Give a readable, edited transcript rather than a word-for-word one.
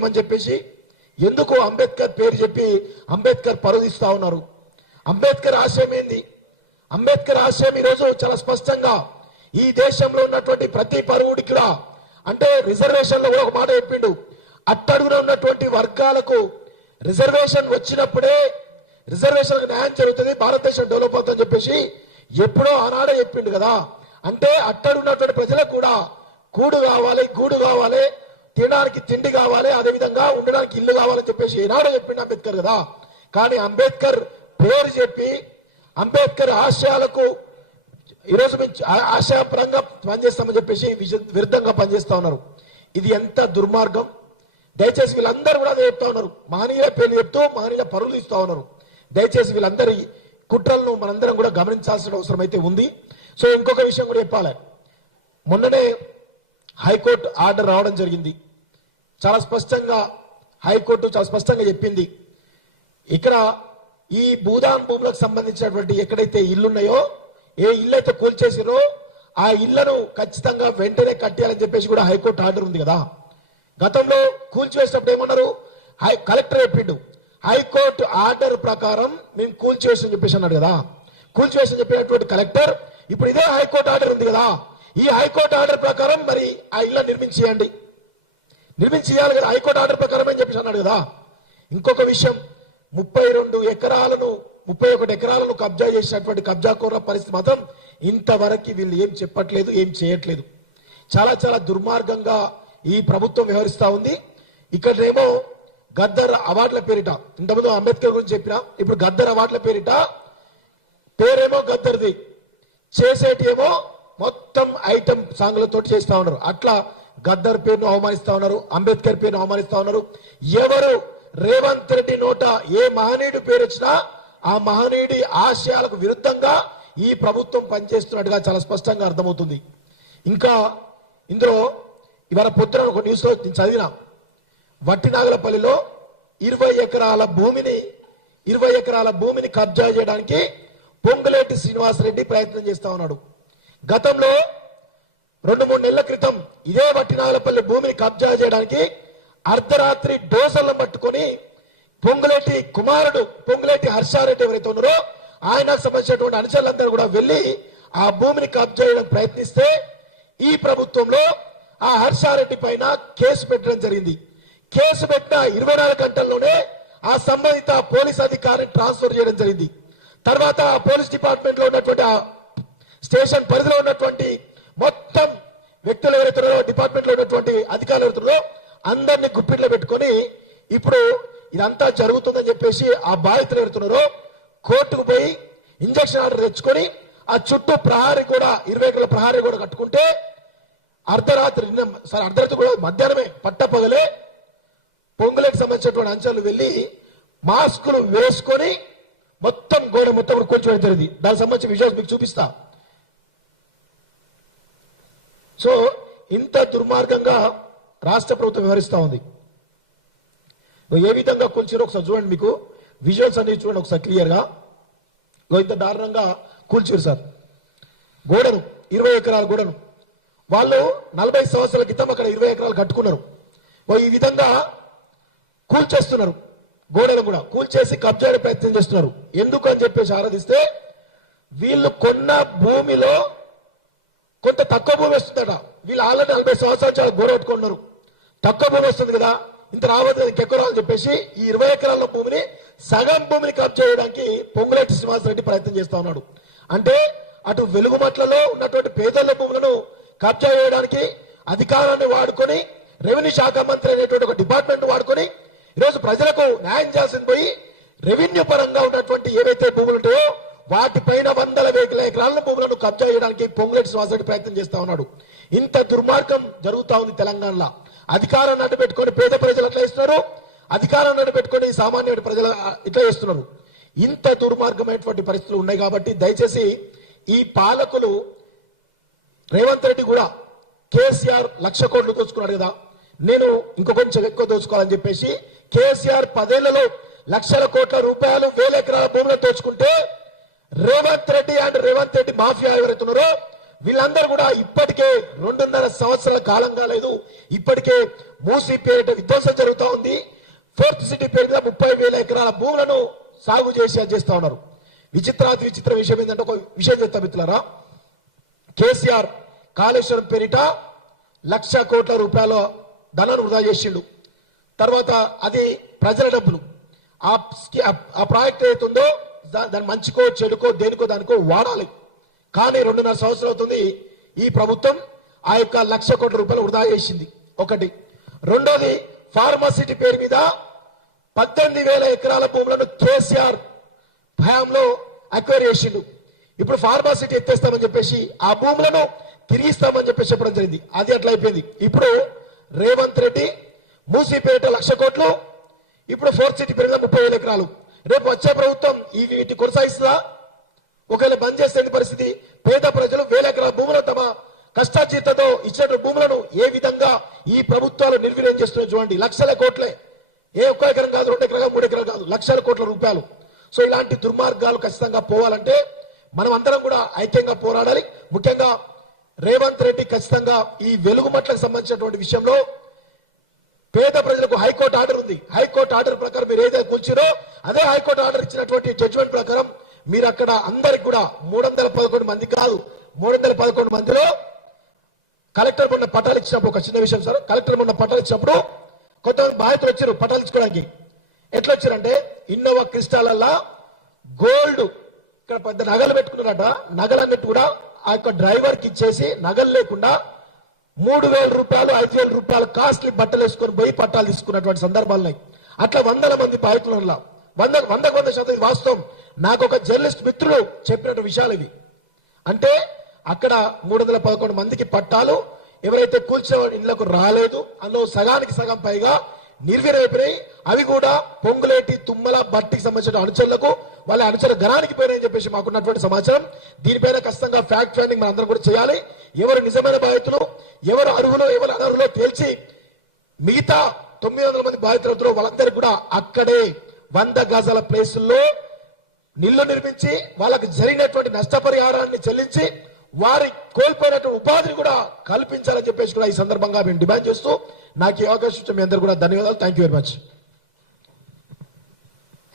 చేయమని చెప్పేసి ఎందుకు అంబేద్కర్ పేరు చెప్పి అంబేద్కర్ పరుదిస్తా ఉన్నారు? అంబేద్కర్ ఆశయం ఏంది? అంబేద్కర్ ఆశయం ఈరోజు చాలా స్పష్టంగా ఈ దేశంలో ఉన్నటువంటి ప్రతి పౌరుడికి కూడా, అంటే రిజర్వేషన్ లో కూడా ఒక మాట చెప్పిండు, అట్టడుగున ఉన్నటువంటి వర్గాలకు రిజర్వేషన్ వచ్చినప్పుడే రిజర్వేషన్ న్యాయం జరుగుతుంది, భారతదేశం డెవలప్ అవుతుందని చెప్పేసి ఎప్పుడో ఆనాడే చెప్పిండు కదా. అంటే అట్టడున్నటువంటి ప్రజలకు కూడా కూడు కావాలి, గూడు కావాలి, తినడానికి తిండి కావాలి, అదేవిధంగా ఉండడానికి ఇల్లు కావాలని చెప్పేసి ఈనాడే చెప్పిండు అంబేద్కర్ కదా. కానీ అంబేద్కర్ పేరు చెప్పి అంబేద్కర్ ఆశయాలకు ఈరోజు ఆశయపరంగా పనిచేస్తామని చెప్పేసి విరుద్ధంగా పనిచేస్తా ఉన్నారు. ఇది ఎంత దుర్మార్గం! దయచేసి వీళ్ళందరూ కూడా అదే చెప్తా ఉన్నారు, మహనీయుల పేర్లు చెప్తూ మహనీయుల పరువులు ఇస్తా ఉన్నారు. దయచేసి వీళ్ళందరి కుట్రలను మనందరం కూడా గమనించాల్సిన అవసరం అయితే ఉంది. సో ఇంకొక విషయం కూడా చెప్పాలి. మొన్ననే హైకోర్టు ఆర్డర్ రావడం జరిగింది. చాలా స్పష్టంగా హైకోర్టు చాలా స్పష్టంగా చెప్పింది, ఇక్కడ ఈ భూదాన్ భూములకు సంబంధించినటువంటి ఎక్కడైతే ఇల్లున్నాయో, ఏ ఇల్లు అయితే కూల్చేసిరో ఆ ఇళ్లను ఖచ్చితంగా వెంటనే కట్టేయాలని చెప్పేసి కూడా హైకోర్టు ఆర్డర్ ఉంది కదా. గతంలో కూల్చివేసినప్పుడు ఏమన్నారు? కలెక్టర్ చెప్పిండు, హైకోర్టు ఆర్డర్ ప్రకారం మేము కూల్చివేసి చెప్పేసి అన్నాడు కదా. కూల్చివేసి చెప్పినటువంటి కలెక్టర్ ఇప్పుడు ఇదే హైకోర్టు ఆర్డర్ ఉంది కదా, ఈ హైకోర్టు ఆర్డర్ ప్రకారం మరి ఆ ఇళ్ళ నిర్మించేయాలి కదా, హైకోర్టు ఆర్డర్ ప్రకారం అని చెప్పేసి అన్నాడు కదా. ఇంకొక విషయం, 31 ఎకరాలను కబ్జా చేసినటువంటి కబ్జాకోర పరిస్థితి మాత్రం ఇంతవరకు వీళ్ళు ఏం చెప్పట్లేదు, ఏం చేయట్లేదు. చాలా చాలా దుర్మార్గంగా ఈ ప్రభుత్వం వ్యవహరిస్తా ఉంది. ఇక్కడేమో గద్దర్ అవార్డుల పేరిట, ఇంతకుముందు అంబేద్కర్ గురించి చెప్పిన, ఇప్పుడు గద్దర్ అవార్డుల పేరిట పేరేమో గద్దర్ది, చేసేటి ఏమో మొత్తం ఐటమ్ సాంగ్లతో చేస్తా ఉన్నారు. అట్లా గద్దర్ పేరును అవమానిస్తా ఉన్నారు, అంబేద్కర్ పేరును అవమానిస్తా ఉన్నారు. ఎవరు రేవంత్ రెడ్డి నోట ఏ మహనీయుడు పేరు వచ్చినా ఆ మహనీయుడి ఆశయాలకు విరుద్ధంగా ఈ ప్రభుత్వం పనిచేస్తున్నట్టుగా చాలా స్పష్టంగా అర్థమవుతుంది. ఇంకా ఇందులో ఇవాళ పొద్దున ఒక న్యూస్ లో చదివిన, వట్టినాగలపల్లిలో 20 ఎకరాల భూమిని కబ్జా చేయడానికి పొంగులేటి శ్రీనివాసరెడ్డి ప్రయత్నం చేస్తా ఉన్నాడు. గతంలో 2-3 నెలల క్రితం ఇదే వట్టినాగలపల్లి భూమిని కబ్జా చేయడానికి అర్ధరాత్రి డోసలను పట్టుకొని పొంగులేటి కుమారుడు పొంగులేటి హర్షారెడ్డి ఎవరైతే ఉన్నారో ఆయనకు సంబంధించినటువంటి అనుచరులందరూ కూడా వెళ్లి ఆ భూమిని కబ్జా చేయడానికి ప్రయత్నిస్తే ఈ ప్రభుత్వంలో ఆ హర్షారెడ్డి పైన కేసు పెట్టడం జరిగింది. కేసు పెట్టిన 24 గంటల్లోనే ఆ సంబంధిత పోలీస్ అధికారిని ట్రాన్స్ఫర్ చేయడం జరిగింది. తర్వాత పోలీస్ డిపార్ట్మెంట్ లో ఉన్నటువంటి ఆ స్టేషన్ పరిధిలో ఉన్నటువంటి మొత్తం వ్యక్తులు ఎవరైతున్నారో, డిపార్ట్మెంట్ లో ఉన్నటువంటి అధికారులు ఎవరైతున్నారో అందరినీ గుప్పిట్లో పెట్టుకొని ఇప్పుడు ఇదంతా జరుగుతుందని చెప్పేసి ఆ బాధితులు ఎవరుతున్నారో కోర్టుకు పోయి ఇంజక్షన్ ఆర్డర్ తెచ్చుకొని ఆ చుట్టూ ప్రహారీ కూడా 20 ఎకరాల ప్రహారీ కూడా కట్టుకుంటే అర్ధరాత్రి కూడా మధ్యాహ్నమే పట్టపగలే పొంగులేకి సంబంధించినటువంటి అంశాలు వెళ్ళి మాస్కులు వేసుకొని మొత్తం గోడ మొత్తం కూర్చోవడం జరిగింది. దానికి సంబంధించిన విజువల్స్ మీకు చూపిస్తా. సో ఇంత దుర్మార్గంగా రాష్ట్ర ప్రభుత్వం వ్యవహరిస్తా ఉంది. ఏ విధంగా కూల్చారో ఒకసారి చూడండి, మీకు విజువల్స్ అన్ని చూడండి ఒకసారి క్లియర్ గా. ఇంత దారుణంగా కూల్చారు సార్ గోడను, 20 ఎకరాల గోడను. వాళ్ళు 40 సంవత్సరాల క్రితం అక్కడ 20 ఎకరాలు కట్టుకున్నారు. ఈ విధంగా కూల్చేస్తున్నారు, గోడను కూడా కూల్చేసి కబ్జా ప్రయత్నం చేస్తున్నారు. ఎందుకు అని చెప్పేసి ఆరాధిస్తే వీళ్ళు కొన్న భూమిలో కొంత తక్కువ భూమి వస్తుందట. వీళ్ళు ఆల్రెడీ 40 సంవత్సరాలు చాలా గోడ పెట్టుకున్నారు, తక్కువ భూమి వస్తుంది కదా, ఇంత రావద్దు ఇంకెక్కువ రావాలని చెప్పేసి ఈ 20 ఎకరాల భూమిని సగం భూమిని కబ్జా చేయడానికి పొంగులేటి శ్రీనివాసరెడ్డి ప్రయత్నం చేస్తా ఉన్నాడు. అంటే అటు వెలుగుమట్లలో ఉన్నటువంటి పేదల భూములను కబ్జా చేయడానికి అధికారాన్ని వాడుకొని, రెవెన్యూ శాఖ మంత్రి అనేటువంటి ఒక డిపార్ట్మెంట్ వాడుకొని ఈరోజు ప్రజలకు న్యాయం చేయాల్సింది పోయి రెవెన్యూ పరంగా ఉన్నటువంటి ఏవైతే భూములు ఉంటాయో వాటిపైన 100 ఎకరాల భూములను కబ్జా చేయడానికి పొంగులేటి శ్రీనివాసరెడ్డి ప్రయత్నం చేస్తా ఉన్నాడు. ఇంత దుర్మార్గం జరుగుతా ఉంది తెలంగాణలో. అధికారాన్ని అడ్డు పెట్టుకొని పేద ప్రజలు అట్లా ఇస్తున్నారు, అధికారాన్ని అడ్డు పెట్టుకొని సామాన్య ప్రజలు ఇట్లా చేస్తున్నారు. ఇంత దుర్మార్గమైనటువంటి పరిస్థితులు ఉన్నాయి. కాబట్టి దయచేసి ఈ పాలకులు రేవంత్ రెడ్డి కూడా కేసీఆర్ 1,00,000 కోట్లు దోచుకున్నాడు కదా, నేను ఇంకో కొంచెం ఎక్కువ దోచుకోవాలని చెప్పేసి కేసీఆర్ 10 ఏళ్లలో లక్షల కోట్ల రూపాయలు 1000 ఎకరాల భూములను దోచుకుంటే రేవంత్ రెడ్డి మాఫియా ఎవరైతున్నారో వీళ్ళందరూ కూడా ఇప్పటికే 2.5 సంవత్సరాల కాలం కాలేదు, ఇప్పటికే మూసీ పేరిట విధ్వంసం జరుగుతూ ఉంది. ఫోర్త్ సిటీ పేరు మీద 30,000 ఎకరాల భూములను సాగు చేస్తా ఉన్నారు. విచిత్రాతి విచిత్ర విషయం ఏంటంటే, ఒక విషయం చెప్తా మిత్రులారా, కేసీఆర్ కాళేశ్వరం పేరిట 1,00,000 కోట్ల రూపాయల ధనాన్ని వృధా చేసిండు. తర్వాత అది ప్రజల డబ్బులు. ఆ ప్రాజెక్ట్ ఏదైతుందో దాని మంచికో చెడుకో దేనికో దానికో వాడాలి. కానీ 2.5 సంవత్సరాలు అవుతుంది ఈ ప్రభుత్వం ఆ యొక్క 1,00,000 కోట్ల రూపాయలు వృధా చేసింది. ఒకటి. రెండోది, ఫార్మాసిటీ పేరు మీద 18,000 ఎకరాల భూములను కేసీఆర్ భయాంలో అక్వైర్ చేసిండు. ఇప్పుడు ఫార్మాసిటీ ఎత్తేస్తామని చెప్పేసి ఆ భూములను తిరిగిస్తామని చెప్పేసి చెప్పడం జరిగింది. అది అట్లా అయిపోయింది. ఇప్పుడు రేవంత్ రెడ్డి మూసీపేట 1,00,000 కోట్లు, ఇప్పుడు ఫోర్త్ సిటీ పేరు మీద 30,000 ఎకరాలు. రేపు వచ్చే ప్రభుత్వం వీటి కొనసాగిస్తుందా? ఒకవేళ బంద్ చేస్తే పరిస్థితి, పేద ప్రజలు 1,000 ఎకరాల భూములను తమ కష్టాచీతతో ఇచ్చిన భూములను ఏ విధంగా ఈ ప్రభుత్వాలు నిర్వీర్యం చేస్తున్నాయి చూడండి. లక్షల కోట్లే, ఏ ఒక్క ఎకరం కాదు, 2 ఎకరాలు 3 ఎకరాలు కాదు, లక్షల కోట్ల రూపాయలు. సో ఇలాంటి దుర్మార్గాలు ఖచ్చితంగా పోవాలంటే మనం అందరం కూడా ఐక్యంగా పోరాడాలి. ముఖ్యంగా రేవంత్ రెడ్డి ఖచ్చితంగా ఈ వెలుగుమట్లకు సంబంధించినటువంటి విషయంలో పేద ప్రజలకు హైకోర్టు ఆర్డర్ ఉంది. హైకోర్టు ఆర్డర్ ప్రకారం మీరు ఏదైతే కూర్చురో అదే హైకోర్టు ఆర్డర్ ఇచ్చినటువంటి జడ్జిమెంట్ ప్రకారం మీరు అక్కడ అందరికి కూడా 311 మంది కాదు, 311 మందిలో కలెక్టర్ మొన్న పట్టాలు ఇచ్చినప్పుడు, ఒక చిన్న విషయం సార్, కలెక్టర్ మొన్న పట్టాలు ఇచ్చినప్పుడు కొంతమంది బాధితులు వచ్చారు పట్టాలు ఇచ్చుకోవడానికి. ఎట్లా వచ్చారంటే, ఇన్నోవా క్రిస్టాలల్లా గోల్డ్ ఇక్కడ పెద్ద నగలు పెట్టుకున్నారట. నగలన్నిటి కూడా ఆ యొక్క డ్రైవర్ కి ఇచ్చేసి నగలు లేకుండా 3,000 రూపాయలు 5,000 రూపాయలు కాస్ట్లీ బట్టలు వేసుకొని పోయి పట్టాలు తీసుకున్నటువంటి సందర్భాలున్నాయి. అట్లా 100 మంది బాధితుల 100% ఇది వాస్తవం. నాకు ఒక జర్నలిస్ట్ మిత్రులు చెప్పినట్టు విషయాలు ఇవి. అంటే అక్కడ 311 మందికి పట్టాలు ఎవరైతే కూల్చే ఇళ్లకు రాలేదు, అందులో సగానికి సగం పైగా నిర్వీర్యమైపోయినాయి. అవి కూడా పొంగులేటి తుమ్మల బట్టికి సంబంధించిన అనుచరులకు, వాళ్ళ అనుచరుల ఘనానికి పోయినాయని చెప్పేసి మాకున్నటువంటి సమాచారం. దీనిపైన ఖచ్చితంగా ఫ్యాక్ట్ ఫైండింగ్ మనందరం కూడా చేయాలి. ఎవరు నిజమైన బాధితులు, ఎవరు అర్హులు, ఎవరు అనర్హులో తేల్చి మిగతా 900 మంది బాధితులతో వాళ్ళందరికీ కూడా అక్కడే 100 గజాల ప్లేసుల్లో నిల్లు నిర్మించి వాళ్ళకి జరిగినటువంటి నష్టపరిహారాన్ని చెల్లించి వారి కోల్పోయినటువంటి ఉపాధిని కూడా కల్పించాలని చెప్పేసి కూడా ఈ సందర్భంగా మేము డిమాండ్ చేస్తూ నాకు ఈ అవకాశం ఇచ్చిన మీ అందరూ కూడా ధన్యవాదాలు. Thank you very much.